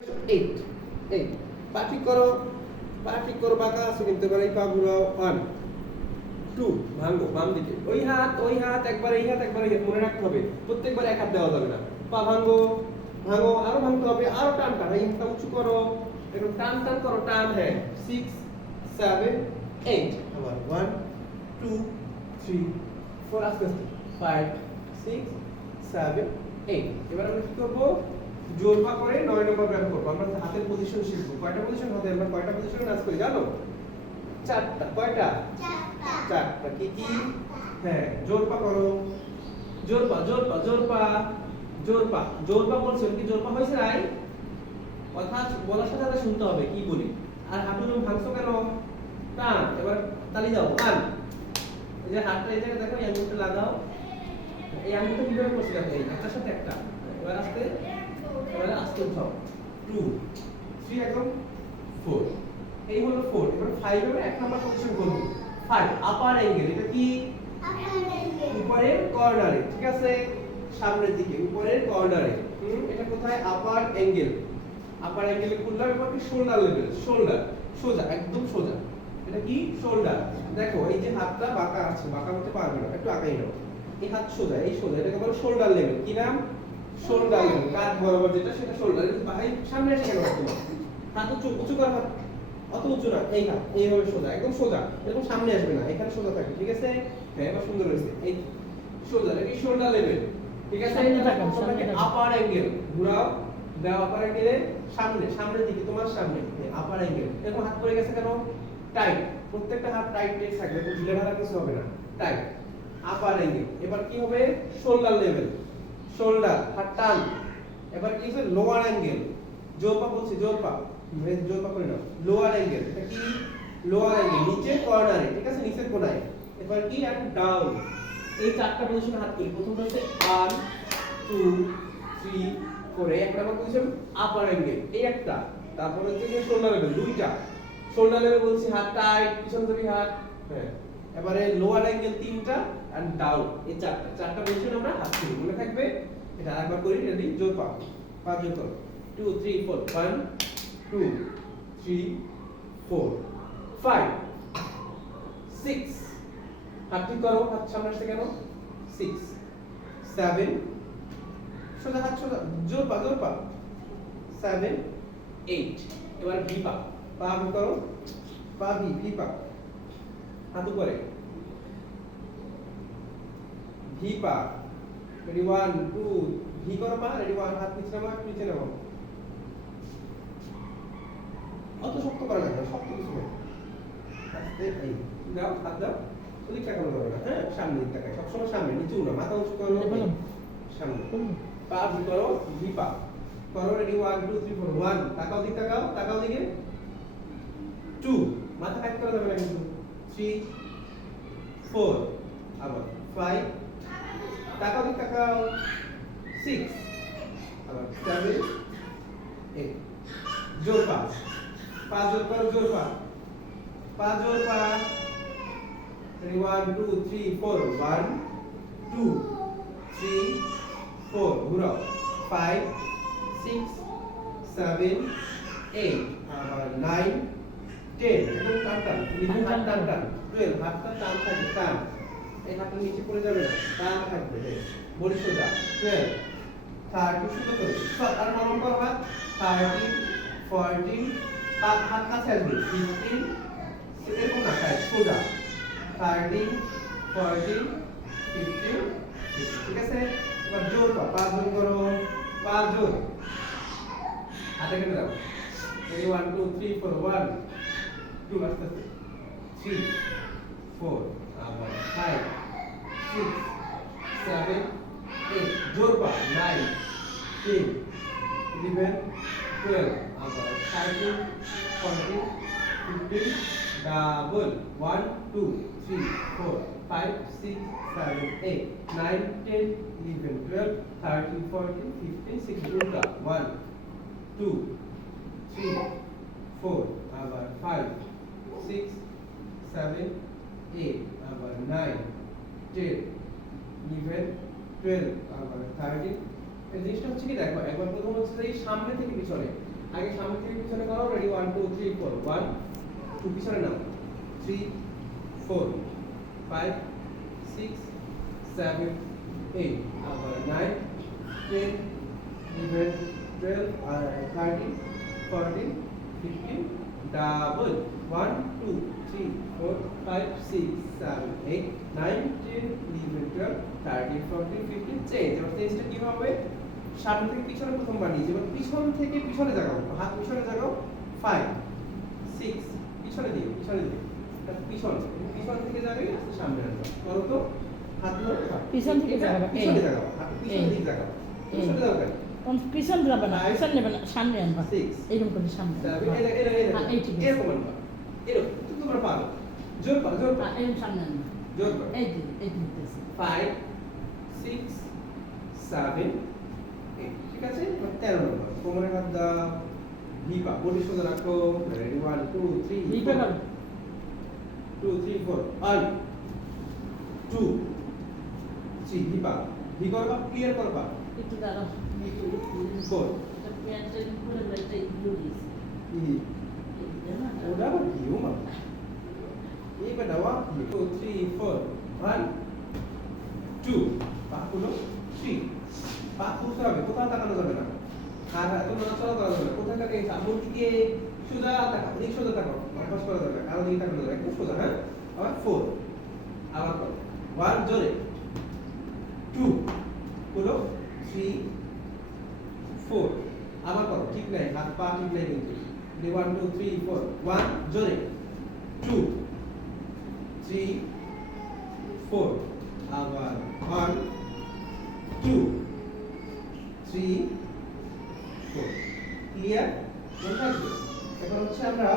8 8 পা ঠিক করো বাঁকা আছে কিন্তু এবার এই পা ঘুরাও 1 2 ভাঙো বাম দিকে ওই হাত একবার এই হাত একবার এই হাত মনে রাখতে হবে প্রত্যেকবার এক হাত দেওয়া যাবে না পা ভাঙো ভাঙো আরো ভাঙতে হবে আরো টান টান এই হাতটা উঁচু করো একটু টান টান করো টান হ্যাঁ 6 7 8 আবার 1 2 3 4 আস্তে আস্তে 5 6 7 8 এবার আমরা কি করব জোর পা করে 9 নম্বর ব্যায়াম করব আমরা হাতের পজিশন শিখব কয়টা পজিশন হাতে আমরা কয়টা পজিশনে নাচ করি জানো চারটা কয়টা চারটা কি কি হ্যাঁ জোর পা করো জোর পা বলছেন কি জোর পা হইছে নাই কথা বলার সাথে সাথে শুনতে হবে কি বলি আর হাঁটুর ভাঙছো কেন টান এবার তালি দাও টান এই যে হাতটা এই জায়গায় দেখো এই আঙ্গুলটা লাগাও এই আঙ্গুলটা কিভাবে করছি দেখো এই একটার সাথে একটা এবার আস্তে উঠাও 2 3 একদম 4 এই হলো 4 এবার 5 এর এক নাম্বার পজিশন করব 5 আপার অ্যাঙ্গেল এটা কি উপরের কর্নারে ঠিক আছে সামনের দিকে উপরের কর্নারে এটা কোথায় আপার অ্যাঙ্গেলে করলাম এবার কি শোল্ডার লেভেল শোল্ডার সোজা একদম সোজা এটা কি শোল্ডার দেখো এই যে হাতটা বাঁকা আছে বাঁকা হতে পারবে না একটু আগাই নাও এই হাত সোজা এটাকে বলে শোল্ডার লেভেল কি নাম শোল্ডার লেভেল কাঁধ বরাবর যেটা সেটা শোল্ডার এই সামনে এসে গেল তোমার হাত উঁচু কর হাত অত উঁচু না এই হাত এইভাবে সোজা একদম সোজা এরকম সামনে আসবে না এখানে সোজা থাকবে ঠিক আছে হ্যাঁ এবার সুন্দর হয়েছে এই সোজা এটা কি শোল্ডার লেভেল ঠিক আছে এটা তোমাকে আপার অ্যাঙ্গেল ঘোরাও দাও আপার অ্যাঙ্গেলে সামনের দিকে তোমার সামনে আপার অ্যাঙ্গেল এরকম হাত পড়ে গেছে কেন টাইট প্রত্যেকটা হাত টাইট থাকবে কোনো ঢিলে ঢালা কিছু হবে না টাইট আপার অ্যাঙ্গেল এবার কি হবে শোল্ডার লেভেল শোল্ডার হাত টান এবার কি হবে লোয়ার অ্যাঙ্গেল জোর পা করে নাও লোয়ার অ্যাঙ্গেল এটা কি লোয়ার অ্যাঙ্গেল নিচে কর্নারে ঠিক আছে নিচের কোণায় এবার কি এন্ড ডাউন এই চারটা পজিশনে হাত করি প্রথমটা হচ্ছে 1 2 3 4 এই একটা পজিশন আপার অ্যাঙ্গেল এই একটা তারপর হচ্ছে যে শোল্ডার লেভেল দুইটা শোল্ডার লেভেল বলছি হাত টাইট পিছন থেকে হাত হ্যাঁ এবারে লোয়ার অ্যাঙ্গেল তিনটা এন্ড ডাউন এই চারটা পজিশন আমরা হাত করি মনে থাকবে এটা আরেকবার করি রেডি জোর পা জোর করো 2 3 4 1 2 3 4 5 6 হাত ঠিক করো হাত সামনে আসছে কেন 6 7 সোজা হাত সোজা জোর পা 7 8 এবার ভি পা করো পা ভি পা হাত উপরে ভি পা রেডি 1 2 ভি করো পা রেডি 1 হাত নিচে নাও অত শক্ত করে না শক্ত কিছু না আস্তে এই দাও হাত দাও ওদিক তাকানো যাবে না হ্যাঁ সামনে দিক তাকাই সবসময় সামনে নিচে না মাথা উঁচু করো সামনে পা ভি করো ভি পা করো রেডি 1 2 3 4 1 তাকাও দিকে 2 মাথা কাট করা যাবে না কিন্তু 3 4 আবার 5 তাকাও 6 আবার 7 8 জোর পা জোর করো জোর পা রেডি 1 2 3 4 1 2 3 4 ঘুরাও 5 6 7 8 আবার 9 10 একদম টান নিচে হাত টান 12 হাতটা টান থাকবে টান এই হাতটা নিচে পড়ে যাবে না টান থাকবে বডি সোজা 12 30 শুরু করো সব আর নরম করো হাত 13 14 হাত কাছে আসবে 15 এরকম না খায় সোজা 13 14 15 ঠিক আছে এবার জোর পা জোর করো পা জোর হাতে কেটে দাও 1 2 3 4 1 2 আস্তে 3 4 আবার 5 6 7 8 জোর পা 9 10 11 12 আবার 13 14 15 ডাবল 1 2 3 4 5 6 7 8 9 10 11 12 13 14 15 16 উল্টা 1 2 3 4 আবার 5 6 7 8 আবার 9 10 11 12 আবার 13 এই জিনিসটা হচ্ছে কি দেখো একবার প্রথম হচ্ছে এই সামনে থেকে পিছনে আগে সামনে থেকে পিছনে করো রেডি 1 2 3 4 1 2 পিছনে নাও 3 4 5 6 7 8 আবার 9 10 11 12 আর 13 14 15 ডাবল 1 2 3 4 5 6 7 8 9 10 11 12 13 14 15 চেঞ্জ এবার চেঞ্জটা কি হবে সামনে থেকে পিছনে প্রথমবার নিয়েছি এবার পিছন থেকে পিছনে জাগাও হাত পিছনে জাগাও 5 6 পিছনে দিও পিছন পিছন থেকে জাগাই আস্তে সামনে আনবা করো তো হাত ধরো পিছন থেকে জাগাবো পিছনে জাগাও হাত পিছন দিকে জাগাও পিছনে জাগাও কোন পিছন যাবে না পিছন নেবে না সামনে আনবা 6 এইরকম করে সামনে এরকম আনবা এরকম তোমরা পারো জোর পারো এইরকম সামনে আনবা জোর পারো এই দিতেছি 5 6 7 8 ঠিক আছে 13 নম্বর কোমরে হাত দাও ভিপা বডি সোজা রাখো রেডি 1 2 3 ভিপা করো 2 3 4 1 2 3 ভিপা ভি করবা ক্লিয়ার করবা একটু দাঁড়াও 4 এটা প্যান্টের উপরে লাইটটা ইগুলো দিয়েছি ওটা আবার কি ও মা এই বেটা ওয়া 2 3 4 1 2 পা হলো 3 পা খুলতে হবে কোথাও তাকানো যাবে না আর এত নড়াচড়া করা যাবে না কোথায় তাকাই সামনের দিকে সোজা তাকাও এদিকে সোজা তাকাও অভ্যাস করা যাবে কারো দিকে তাকানো যাবে একদম সোজা হ্যাঁ আবার 4 আবার 1 জোরে 2 হলো 3 4 আবার করো ঠিক নাই হাত পা ঠিক নাই কিন্তু 1 2 3 4 1 জোরে 2 3 4 আবার 1 2 3 4 ক্লিয়ার মনে রাখবে এবার হচ্ছে আমরা